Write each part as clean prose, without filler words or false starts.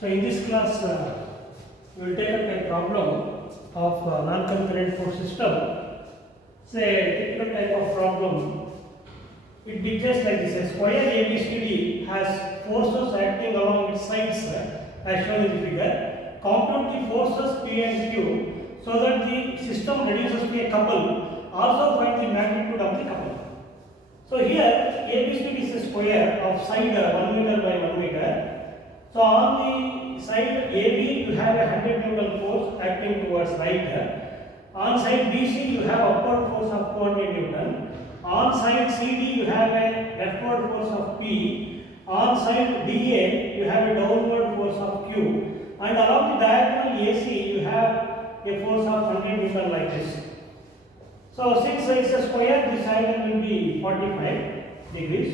So in this class, we will take up a problem of non-concurrent force system. It's a typical type of problem. It dictates like this: a square ABCD has forces acting along its sides, as shown in the figure. Compute the forces P and Q so that the system reduces to a couple. Also find the magnitude of the couple. So here ABCD is a square of side 1 meter by 1 meter. So on the side AB you have a 100 Newton force acting towards right. On side BC you have upward force of 200 Newton. On side CD you have a leftward force of P. On side DA you have a downward force of Q. And along the diagonal AC you have a force of 100 Newton like this. So since it's a square, this angle will be 45 degrees.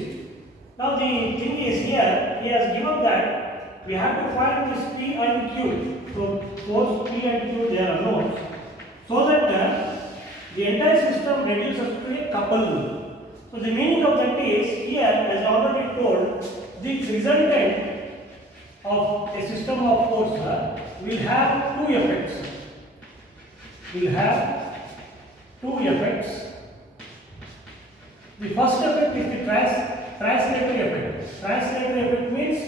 Now the thing is here, he has given that we have to find this P and Q. So force P and Q they are unknown. So that the entire system reduces to a couple. So the meaning of that is here, as already told, the resultant of a system of force will have two effects. Will have two effects. The first effect is the translatory effect. Translatory effect means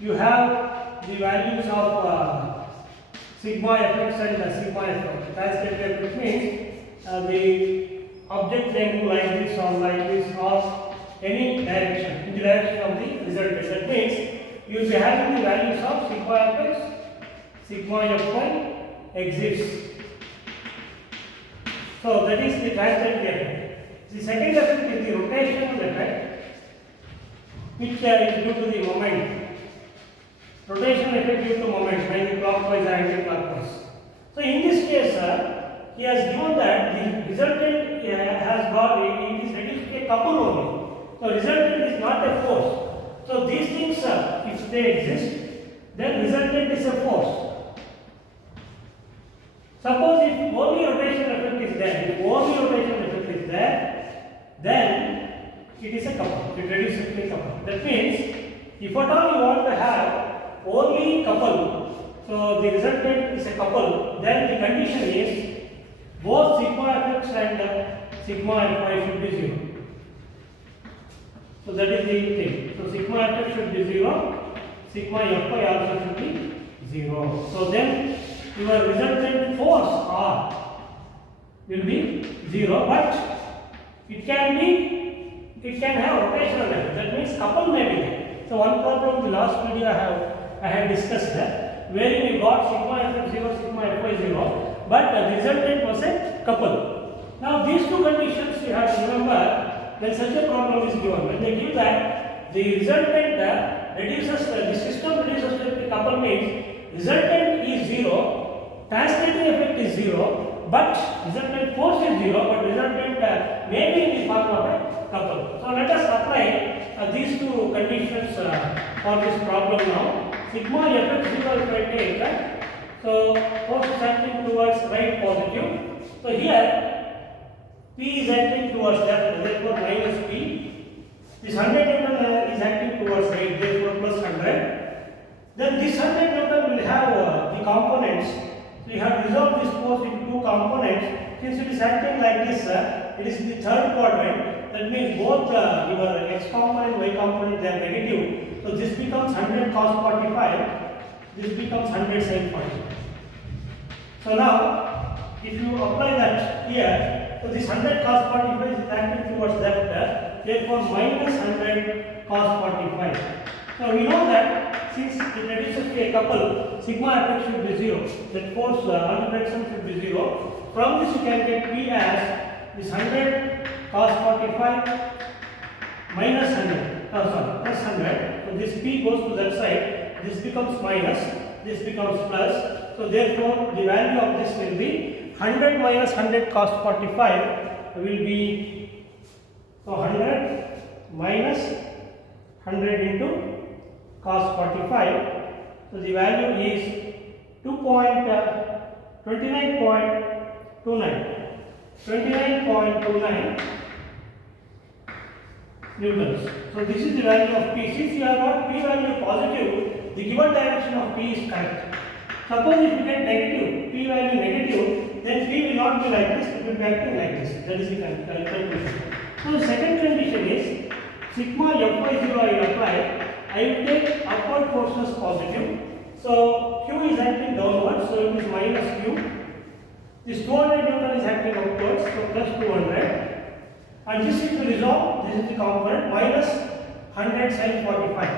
you have the values of sigma fx and sigma fy. Translatory effect means the object can move like this or any direction, in the direction of the resultant. That means you will be having the values of sigma fx, sigma fy exists. So that is the translatory effect. The second effect is the rotational effect, which is due to the moment. Rotational effect due to moment, when clockwise and anti-clockwise. So in this case, he has given that the resultant has got, it is reduced to a couple only. So resultant is not a force. So these things, if they exist, then resultant is a force. Suppose if only rotation effect is there, then it is a couple. It reduces to a couple. That means, if at all you want to have only couple, so the resultant is a couple, then the condition is both sigma fx and sigma fy should be 0. So that is the thing. So sigma fx should be 0, sigma fy also should be 0. So then your resultant force R will be 0, but it can have rotational effect. That means couple may be there. So one problem in the last video I had discussed that, wherein we got sigma fx 0, sigma fy 0, but the resultant was a couple. Now these two conditions you have to remember when such a problem is given. When they give that the resultant reduces, the system reduces to a couple means resultant is 0, translating effect is 0, but resultant force is 0, but resultant may be in the form of a couple. So let us apply these two conditions for this problem now. Sigma fx 0 if I take, so force is acting towards right positive. So here P is acting towards left, therefore minus P. This 100 Newton is acting towards right, therefore plus 100. Then this 100 Newton will have the components. So you have resolved this force into two components. Since it is acting like this, it is in the third quadrant. That means both your x component, y component, they are negative. So this becomes 100 cos 45. This becomes 100 sin 45. So now, if you apply that here, so this 100 cos 45 is acting towards left. Therefore minus 100 cos 45. So we know that since it reduces to a couple, sigma fx should be 0. That force on direction should be 0. From this you can get P as this 100 cos 45 minus 100. Plus 100. So this P goes to that side. This becomes minus. This becomes plus. So therefore the value of this will be 100 minus 100 cos 45 will be, so 100 minus 100 into cos 45, so the value is 29.29 newtons. So this is the value of P. Since you have got P value positive, the given direction of P is correct. Suppose if you get negative, P value negative, then P will not be like this, it will be acting like this. That is the conclusion. So the second condition is sigma Fy0 I will apply. I will take upward forces positive. So Q is acting downwards, so it is minus Q. This 200 Newton is acting upwards, so plus 200. And this is to resolve, this is the component, minus 100 sin 45.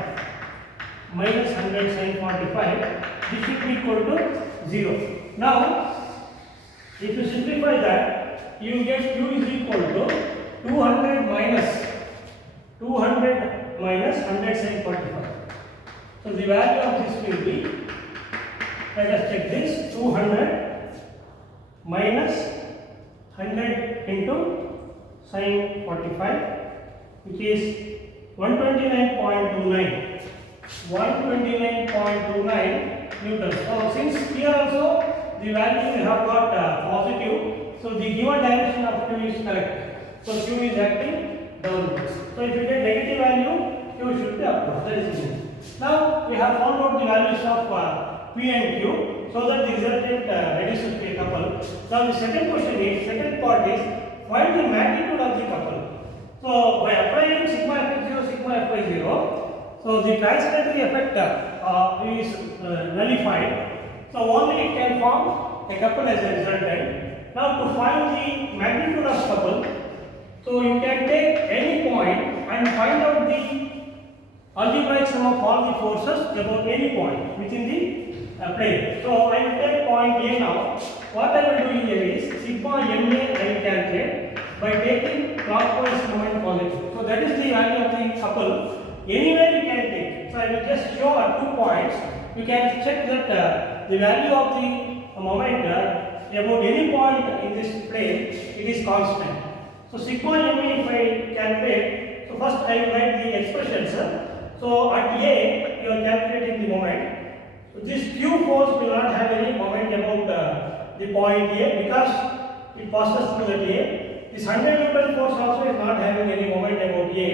Minus 100 sin 45. This should be equal to 0. Now, if you simplify that, you will get Q is equal to 200 minus 100 sin 45. So the value of this will be, let us check this, 200 minus 100 into sin 45, which is 129.29. 129.29 Newton. So since here also the value we have got positive, so the given direction of Q is correct. So Q is acting downwards. So if you get negative value, Q should be upwards. That is it. Now we have found out the values of P and Q, so that the resultant reduces to a couple. Now the second part is find the magnitude of the couple. So by applying sigma Fx0, sigma Fy0, so the transitory effect is nullified. So only it can form a couple as a resultant. Now to find the magnitude of couple, so you can take any point and find out the algebraic sum of all the forces about any point within the plane. So I will take point A now. What I will do here is sigma MA I will calculate by taking clockwise moment positive. So that is the value of the couple. Anywhere you can take. So I will just show 2 points. You can check that the value of the moment about any point in this plane, it is constant. So sigma MA if I calculate, so first I will write the expressions. So at A, you are calculating the moment. So this Q force will not have any moment about the point A because it passes through that A. This 100 Newton force also is not having any moment about A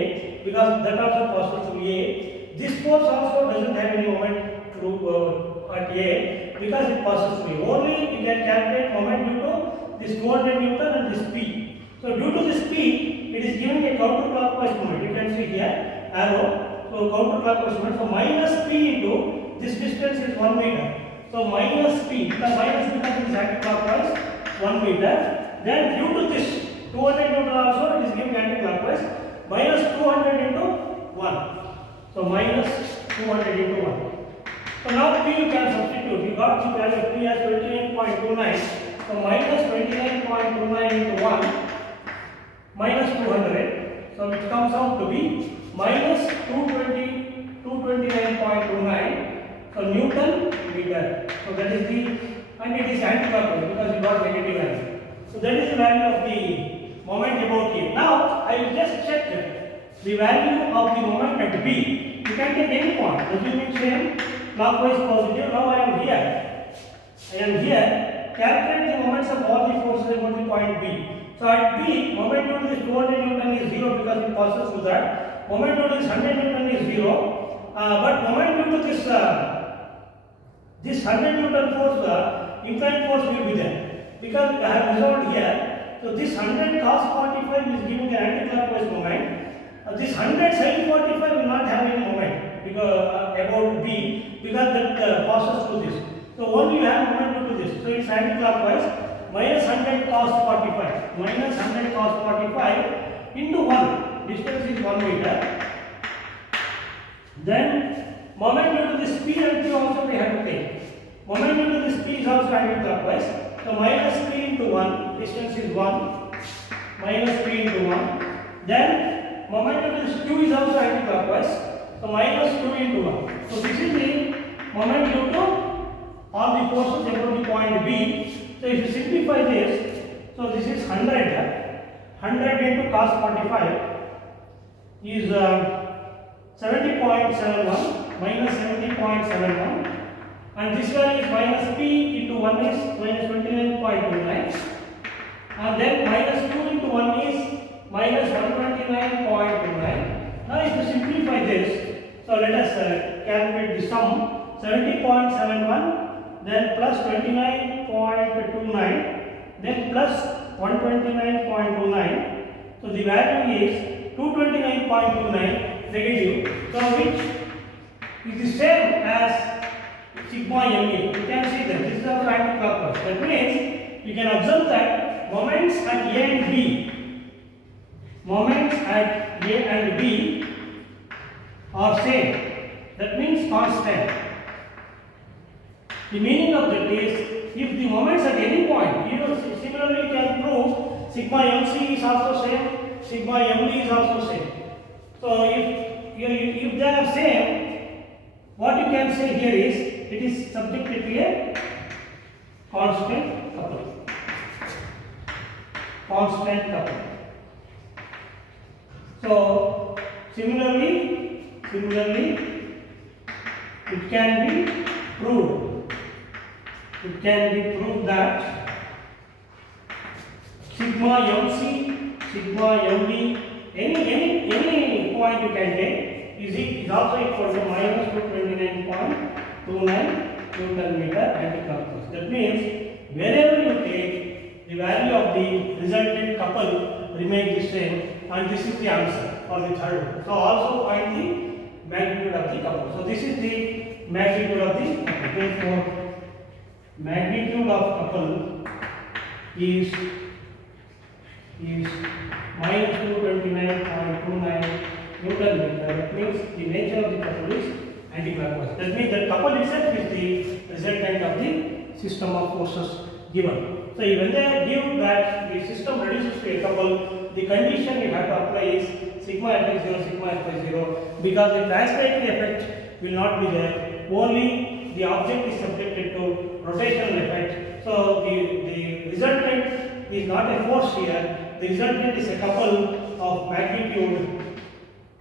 because that also passes through A. This force also doesn't have any moment through at A because it passes through A. Only you can calculate moment due to this 200 Newton and this P. So due to this P, it is giving a counterclockwise moment. You can see here arrow. So counterclockwise moment. So minus P into this distance is 1 meter. So minus P, because it is anti-clockwise 1 meter. Then due to this 200 Newton also it is giving anti-clockwise, minus 200 into 1. So minus 200 into 1. So now P you can substitute. You got the value of P as 29.29. So minus 29.29 into 1 minus 200. So it comes out to be minus 229.29. So Newton meter. So that is the, and it is anti-clockwise because you got negative value. So that is the value of the moment about A. Now I will just check the value of the moment at B. You can take any point. Assuming same clockwise positive. Now I am here. Calculate the moments of all the forces about the point B. So at B, moment due to this 200 Newton is 0 because it passes through that. Moment due to this 100 Newton is 0. But moment due to this 100 Newton force, inclined force will be there. Because I have resolved here. So this 100 cos 45 is giving the anti-clockwise moment. This 100 sin 45 will not have any moment because about B because that passes through this. So only you have moment due to this. So it's anti-clockwise. Minus 100 cos 45. Minus 100 cos 45 into 1. Distance is 1 meter. Then moment due to this P and Q also we have to take. Moment due to this P is also anti-clockwise. So minus P into 1. Distance is 1. Minus P into 1. Then moment due to this Q is also anti-clockwise. So minus Q into 1. So this is the moment due to all the forces about the point B. So if you simplify this, so this is 100 into cos 45 is 70.71 minus 70.71 and this one is minus P into 1 is minus 29.29 and then minus 2 into 1 is minus 129.29. Now if you simplify this, so let us calculate the sum. 70.71, then plus 29.29, then plus 129.29. So the value is 229.29 negative. So which is the same as sigma MA. You can see that this is our anti-clockwise. That means you can observe that moments at A and B, moments at A and B are same. That means constant. The meaning of that is if the moments at any point, similarly you can prove sigma MC is also same, sigma MD is also same. So if they are same, what you can say here is it is subjected to a constant couple. Constant couple. So similarly it can be proved. It can be proved that sigma MC, sigma MD, any point you can take is also equal to minus 229.29 Newton meter anti-clockwise. That means wherever you take, the value of the resultant couple remains the same, and this is the answer for the third one. So also find the magnitude of the couple. So this is the magnitude of the couple. Therefore, magnitude of couple is minus 229.29 Newton meter. That means the nature of the couple is anti-clockwise. That means the couple itself is the resultant of the system of forces given. So when they give that the system reduces to a couple, the condition you have to apply is sigma fx 0, sigma fy 0, because the translating effect will not be there. Only the object is subjected to rotational effect. So the resultant is not a force here. The resultant is a couple of magnitude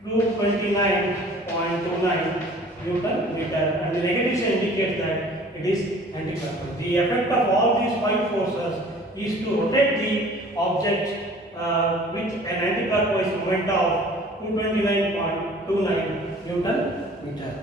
229.29 Newton meter, and the negatives indicate that it is anti-clockwise. The effect of all these 5 forces is to rotate the object with an anti-clockwise moment of 229.29 Newton meter.